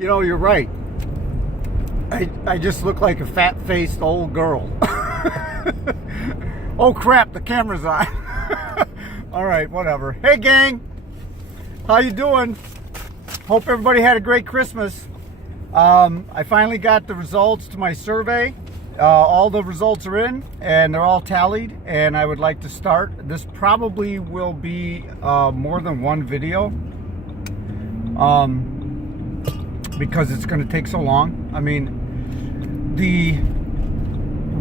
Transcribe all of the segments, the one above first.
You know, you're right. I just look like a fat-faced old girl. Oh crap, the camera's on. All right, whatever. Hey gang, how you doing? Hope everybody had a great Christmas. I finally got the results to my survey. All the results are in and they're all tallied, and I would like to start. This probably will be more than one video because it's going to take so long. I mean, the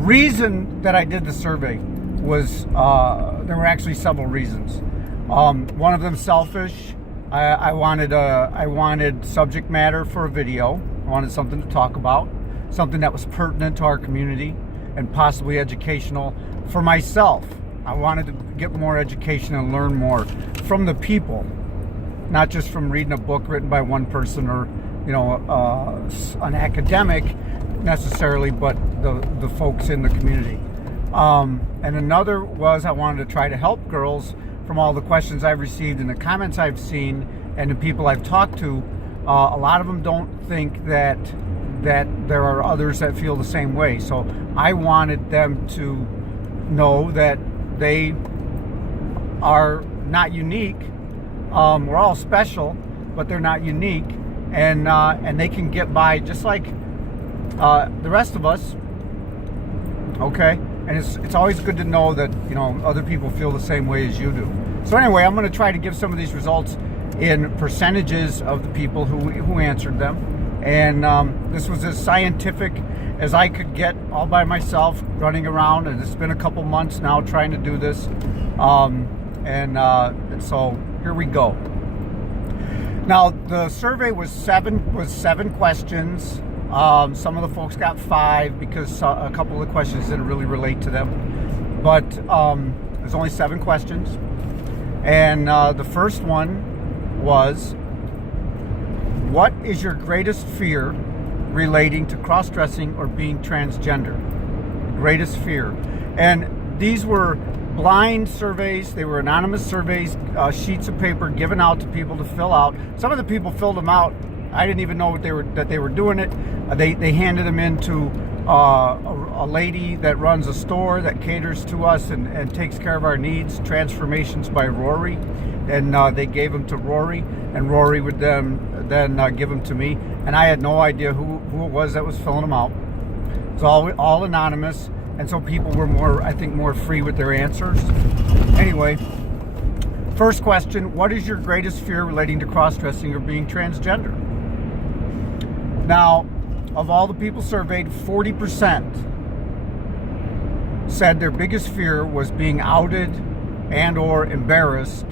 reason that I did the survey was there were actually several reasons. One of them selfish. I wanted subject matter for a video. I wanted something to talk about, something that was pertinent to our community and possibly educational for myself. I wanted to get more education and learn more from the people, not just from reading a book written by one person or, you know, an academic necessarily, but the folks in the community. And another was I wanted to try to help girls from all the questions I've received and the comments I've seen and the people I've talked to. A lot of them don't think that there are others that feel the same way. So I wanted them to know that they are not unique. We're all special, but they're not unique, and they can get by just like the rest of us. Okay, and it's always good to know that, you know, other people feel the same way as you do. So anyway, I'm going to try to give some of these results in percentages of the people who answered them, and this was as scientific as I could get all by myself, running around, and it's been a couple months now trying to do this, and so here we go. Now the survey was seven questions. Some of the folks got 5 because a couple of the questions didn't really relate to them, but there's only 7 questions, and the first one was, what is your greatest fear relating to cross-dressing or being transgender? Greatest fear. And these were blind surveys. They were anonymous surveys, sheets of paper given out to people to fill out. Some of the people filled them out. I didn't even know that they were doing it. They handed them in to a lady that runs a store that caters to us and takes care of our needs, Transformations by Rory. And they gave them to Rory, and Rory would then give them to me. And I had no idea who it was that was filling them out. It's all anonymous, and so people were more free with their answers. Anyway, first question, what is your greatest fear relating to cross-dressing or being transgender? Now, of all the people surveyed, 40% said their biggest fear was being outed and or embarrassed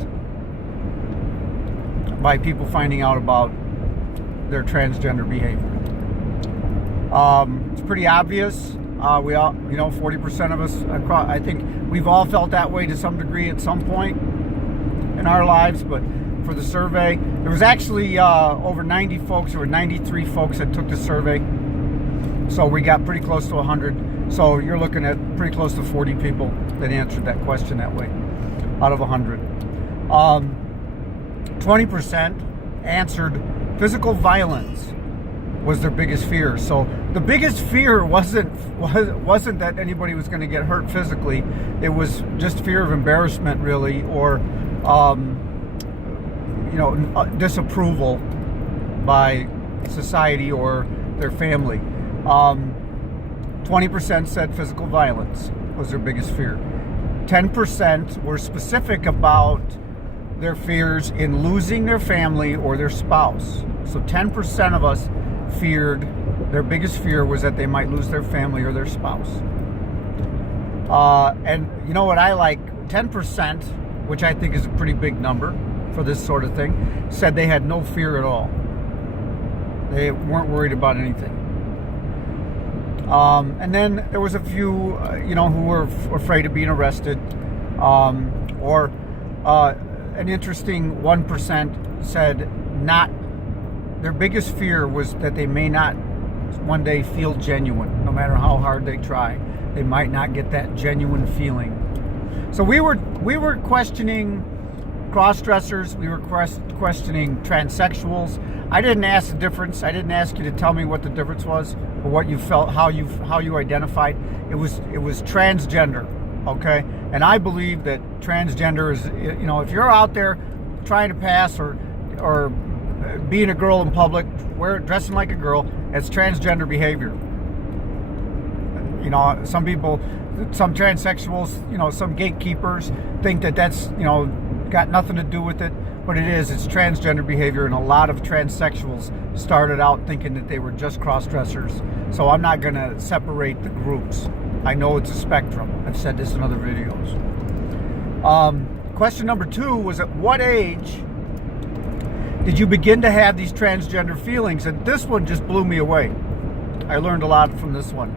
by people finding out about their transgender behavior. It's pretty obvious. We all, 40% of us, I think we've all felt that way to some degree at some point in our lives, but for the survey, there was actually over 90 folks, there were 93 folks that took the survey, so we got pretty close to 100. So you're looking at pretty close to 40 people that answered that question that way out of 100. 20% answered physical violence was their biggest fear. So the biggest fear wasn't that anybody was going to get hurt physically. It was just fear of embarrassment, really, or disapproval by society or their family. 20% said physical violence was their biggest fear. 10% were specific about their fears in losing their family or their spouse. So 10% of us feared, their biggest fear was that they might lose their family or their spouse. And you know what I like? 10%, which I think is a pretty big number for this sort of thing, said they had no fear at all. They weren't worried about anything. And then there was a few, who were afraid of being arrested, or an interesting 1% said their biggest fear was that they may not one day feel genuine, no matter how hard they try. They might not get that genuine feeling. So we were questioning cross-dressers. We were questioning transsexuals. I didn't ask the difference. I didn't ask you to tell me what the difference was or what you felt, how you identified. It was transgender, okay? And I believe that transgender is, if you're out there trying to pass or being a girl in public, dressing like a girl, it's transgender behavior. Some people, some transsexuals, some gatekeepers think that that's, got nothing to do with it, but it's transgender behavior, and a lot of transsexuals started out thinking that they were just cross-dressers. So I'm not going to separate the groups. I know it's a spectrum. I've said this in other videos. Question number 2 was, at what age did you begin to have these transgender feelings? And this one just blew me away. I learned a lot from this one.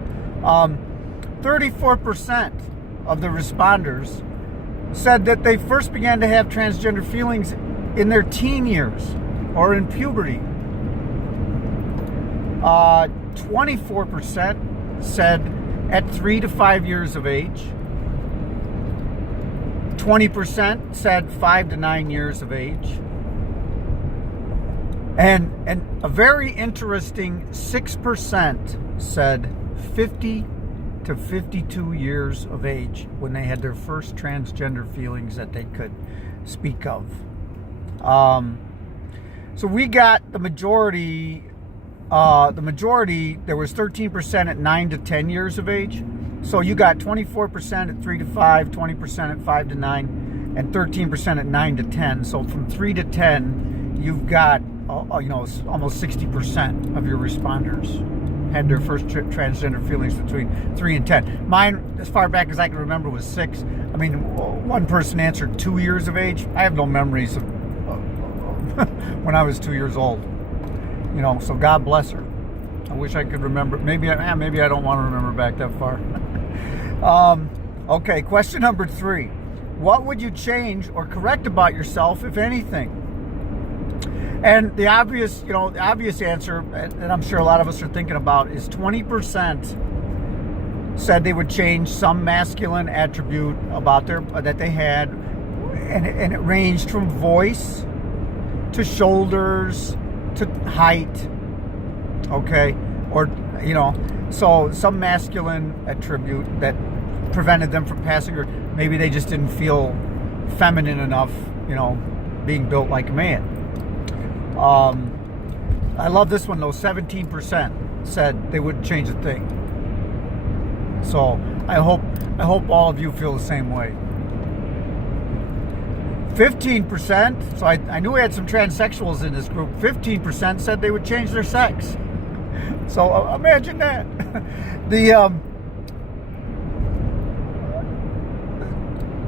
34% of the responders said that they first began to have transgender feelings in their teen years or in puberty. 24% said at 3 to 5 years of age. 20% said 5 to 9 years of age. And a very interesting 6% said 50 to 52 years of age when they had their first transgender feelings that they could speak of. So we got the majority, there was 13% at 9 to 10 years of age. So you got 24% at 3 to 5, 20% at 5 to 9, and 13% at 9 to 10. So from 3 to 10, you've got, almost 60% of your responders had their first transgender feelings between 3 and 10. Mine, as far back as I can remember, was 6. I mean, one person answered 2 years of age. I have no memories of when I was 2 years old. So God bless her. I wish I could remember. Maybe I don't want to remember back that far. Okay, question number 3. What would you change or correct about yourself, if anything? And the obvious answer, and I'm sure a lot of us are thinking about, is 20% said they would change some masculine attribute about that they had, and it ranged from voice to shoulders to height. Okay, or so some masculine attribute that prevented them from passing, or maybe they just didn't feel feminine enough, being built like a man. I love this one though. 17% said they wouldn't change a thing. So I hope all of you feel the same way. 15%, so I knew we had some transsexuals in this group. 15% said they would change their sex. So imagine that.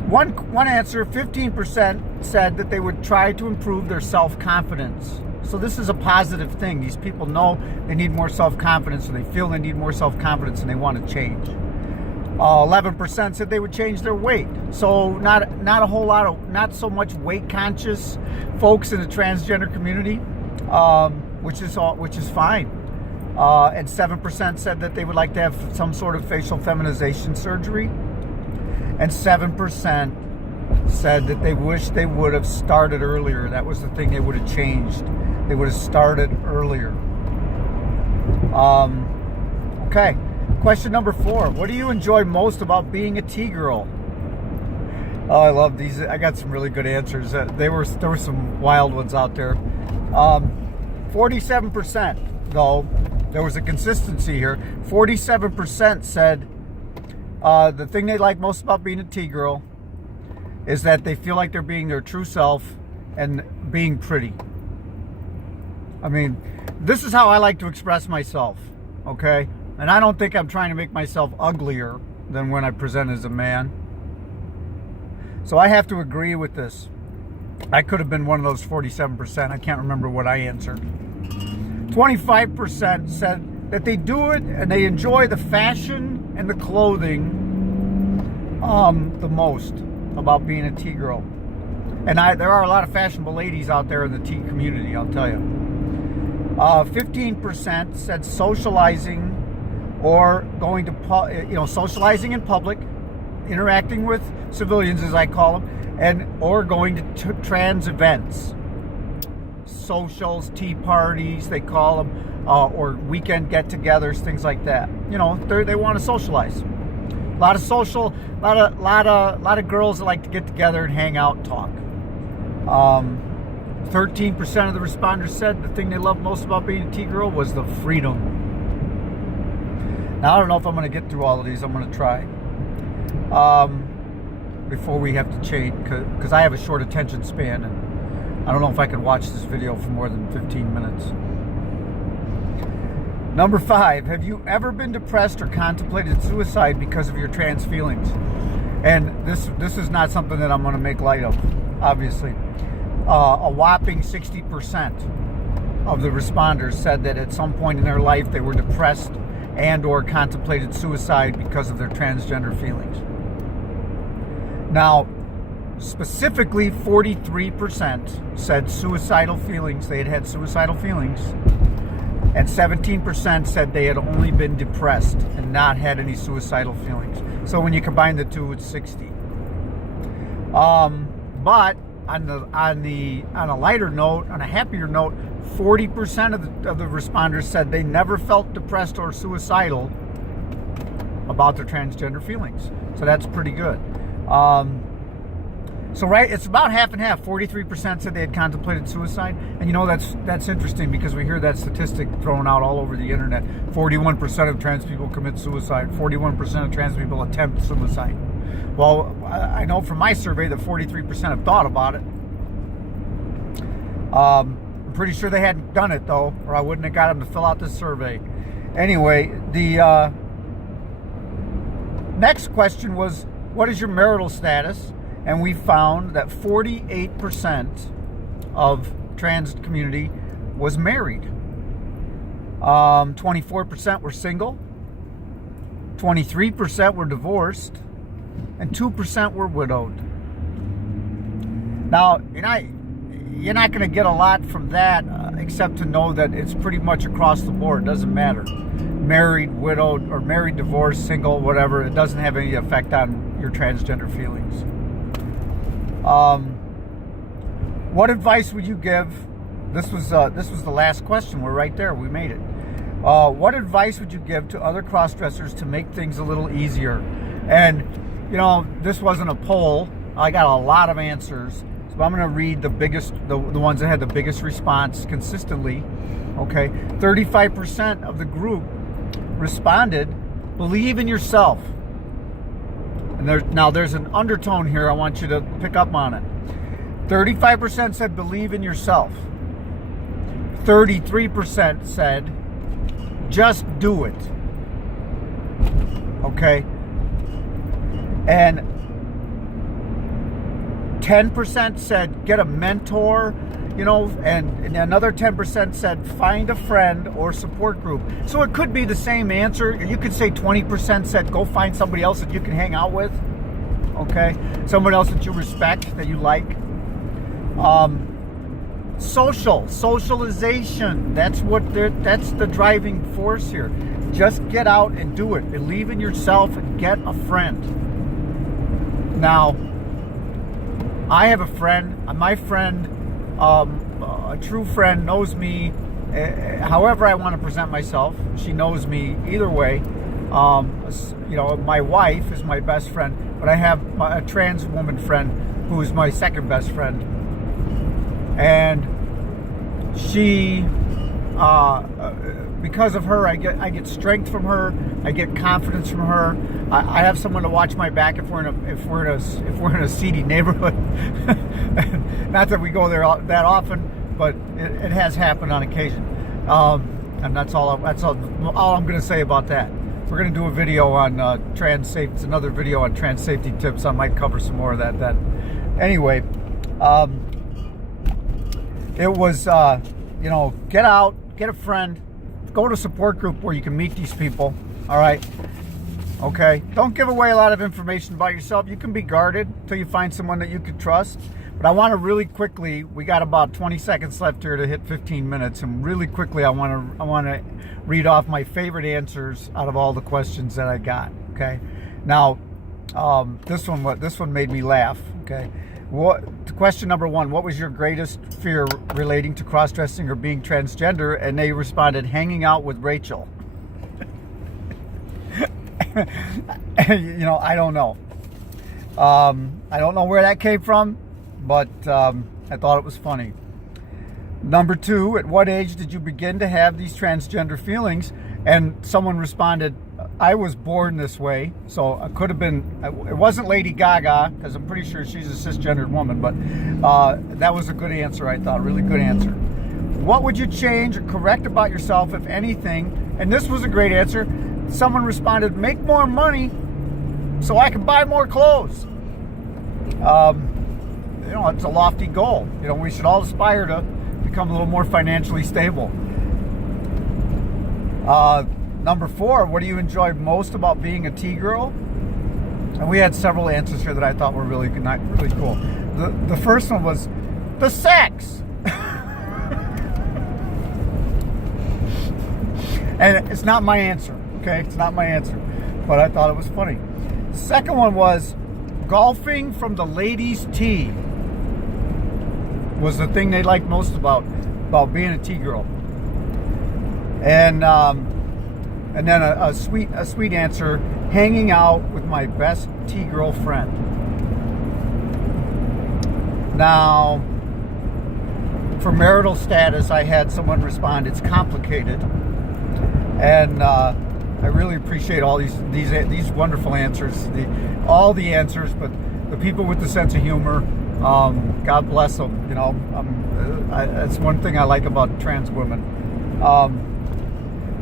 One answer, 15% said that they would try to improve their self-confidence. So this is a positive thing. These people know they need more self-confidence, or they feel they need more self-confidence, and they want to change. 11% said they would change their weight. So not a whole lot of, not so much weight conscious folks in the transgender community, which is fine. And 7% said that they would like to have some sort of facial feminization surgery. And 7% said that they wish they would have started earlier. That was the thing they would have changed. They would have started earlier. Okay. Question number 4. What do you enjoy most about being a T-girl? Oh, I love these. I got some really good answers. There were some wild ones out there. 47%, though, there was a consistency here. 47% said the thing they like most about being a T-girl is that they feel like they're being their true self and being pretty. I mean, this is how I like to express myself, okay? And I don't think I'm trying to make myself uglier than when I present as a man. So I have to agree with this. I could have been one of those 47%. I can't remember what I answered. 25% said that they do it and they enjoy the fashion and the clothing the most about being a T-girl. And there are a lot of fashionable ladies out there in the T community, I'll tell you. 15% said socializing or going to, socializing in public interacting with civilians, as I call them, and or going to trans events, socials, tea parties, they call them, or weekend get-togethers, things like that. You know, they want to socialize. A lot of girls that like to get together and hang out and talk. 13% of the responders said the thing they loved most about being a T-girl was the freedom. Now, I don't know if I'm going to get through all of these. I'm going to try. Before we have to change, because I have a short attention span, and I don't know if I can watch this video for more than 15 minutes. Number 5, have you ever been depressed or contemplated suicide because of your trans feelings? And this is not something that I'm going to make light of, obviously. A whopping 60% of the responders said that at some point in their life they were depressed and or contemplated suicide because of their transgender feelings. Now, specifically 43% said suicidal feelings, they had had suicidal feelings, and 17% said they had only been depressed and not had any suicidal feelings. So when you combine the two, it's 60. But on a lighter note, on a happier note, 40% of the responders said they never felt depressed or suicidal about their transgender feelings. So that's pretty good. So right, it's about half and half. 43% said they had contemplated suicide, and you know that's interesting because we hear that statistic thrown out all over the internet. 41% of trans people commit suicide. 41% of trans people attempt suicide. Well, I know from my survey that 43% have thought about it. I'm pretty sure they hadn't done it though, or I wouldn't have got them to fill out this survey. Anyway, the next question was, what is your marital status? And we found that 48% of trans community was married. 24% were single. 23% were divorced. And 2% were widowed. Now, you're not going to get a lot from that except to know that it's pretty much across the board. It doesn't matter. Married, widowed, or married, divorced, single, whatever. It doesn't have any effect on your transgender feelings. What advice would you give? This was the last question. We're right there. We made it. What advice would you give to other crossdressers to make things a little easier? And you know, this wasn't a poll. I got a lot of answers. So I'm going to read the ones that had the biggest response consistently. Okay. 35% of the group responded, believe in yourself. And there's an undertone here. I want you to pick up on it. 35% said, believe in yourself. 33% said, just do it. Okay. And 10% said get a mentor, you know, and another 10% said find a friend or support group. So it could be the same answer. You could say 20% said go find somebody else that you can hang out with, okay? Someone else that you respect, that you like. Socialization, that's the driving force here. Just get out and do it. Believe in yourself and get a friend. Now, I have a friend. My friend, a true friend, knows me however I want to present myself. She knows me either way. You know, my wife is my best friend, but I have a trans woman friend who is my second best friend. And she, because of her, I get strength from her. I get confidence from her. I have someone to watch my back if we're in a seedy neighborhood. Not that we go there that often, but it has happened on occasion. And that's all I'm going to say about that. We're going to do a video on trans safety. It's another video on trans safety tips. I might cover some more of that. Anyway, it was you know, get out, get a friend, go to a support group where you can meet these people. All right. Okay. Don't give away a lot of information about yourself. You can be guarded until you find someone that you can trust. But I want to really quickly, we got about 20 seconds left here to hit 15 minutes. And really quickly, I want to read off my favorite answers out of all the questions that I got. Okay. Now, This one made me laugh. Okay, question number one: what was your greatest fear relating to cross-dressing or being transgender? And they responded, hanging out with Rachel. I don't know. I don't know where that came from, but I thought it was funny. Number two: at what age did you begin to have these transgender feelings? And someone responded, I was born this way, so I could have been, it wasn't Lady Gaga, because I'm pretty sure she's a cisgendered woman, but that was a good answer, I thought, really good answer. What would you change or correct about yourself, if anything? And this was a great answer. Someone responded, make more money so I can buy more clothes. It's a lofty goal. We should all aspire to become a little more financially stable. Number four, what do you enjoy most about being a T-girl? And we had several answers here that I thought were really good, really cool. The first one was the sex. And it's not my answer, okay? It's not my answer, but I thought it was funny. Second one was golfing from the ladies' tee was the thing they liked most about being a T-girl. And then a sweet answer, hanging out with my best T-girl friend. Now, for marital status, I had someone respond, it's complicated. And I really appreciate all these wonderful answers, all the answers, but the people with the sense of humor, God bless them. That's one thing I like about trans women.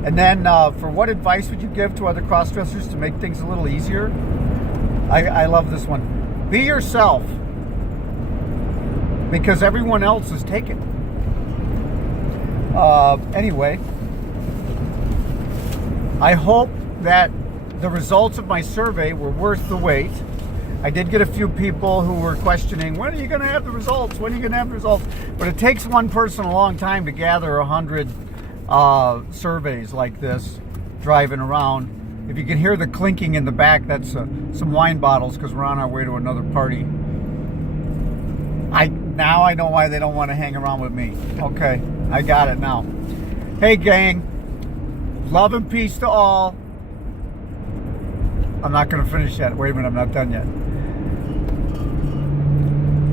And then for what advice would you give to other cross-dressers to make things a little easier? I love this one. Be yourself, because everyone else is taken. Anyway, I hope that the results of my survey were worth the wait. I did get a few people who were questioning, when are you going to have the results? When are you going to have the results? But it takes one person a long time to gather 100 surveys like this, driving around. If you can hear the clinking in the back, that's some wine bottles, because we're on our way to another party. Now I know why they don't want to hang around with me. Okay, I got it now. Hey gang, love and peace to all. I'm not going to finish yet. Wait a minute, I'm not done yet.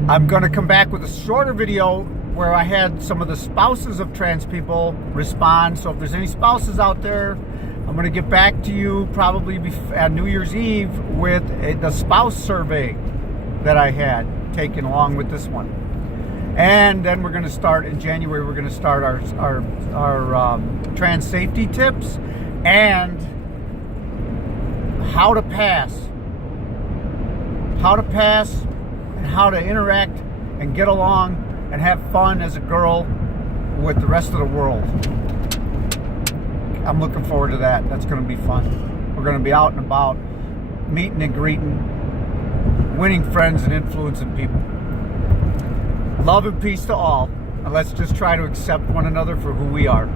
I'm going to come back with a shorter video where I had some of the spouses of trans people respond. So if there's any spouses out there, I'm going to get back to you probably at New Year's Eve with the spouse survey that I had taken along with this one. And then we're going to start in January. We're going to start our trans safety tips and how to pass, and how to interact and get along and have fun as a girl with the rest of the world. I'm looking forward to that. That's going to be fun. We're going to be out and about, meeting and greeting, winning friends and influencing people. Love and peace to all. And let's just try to accept one another for who we are.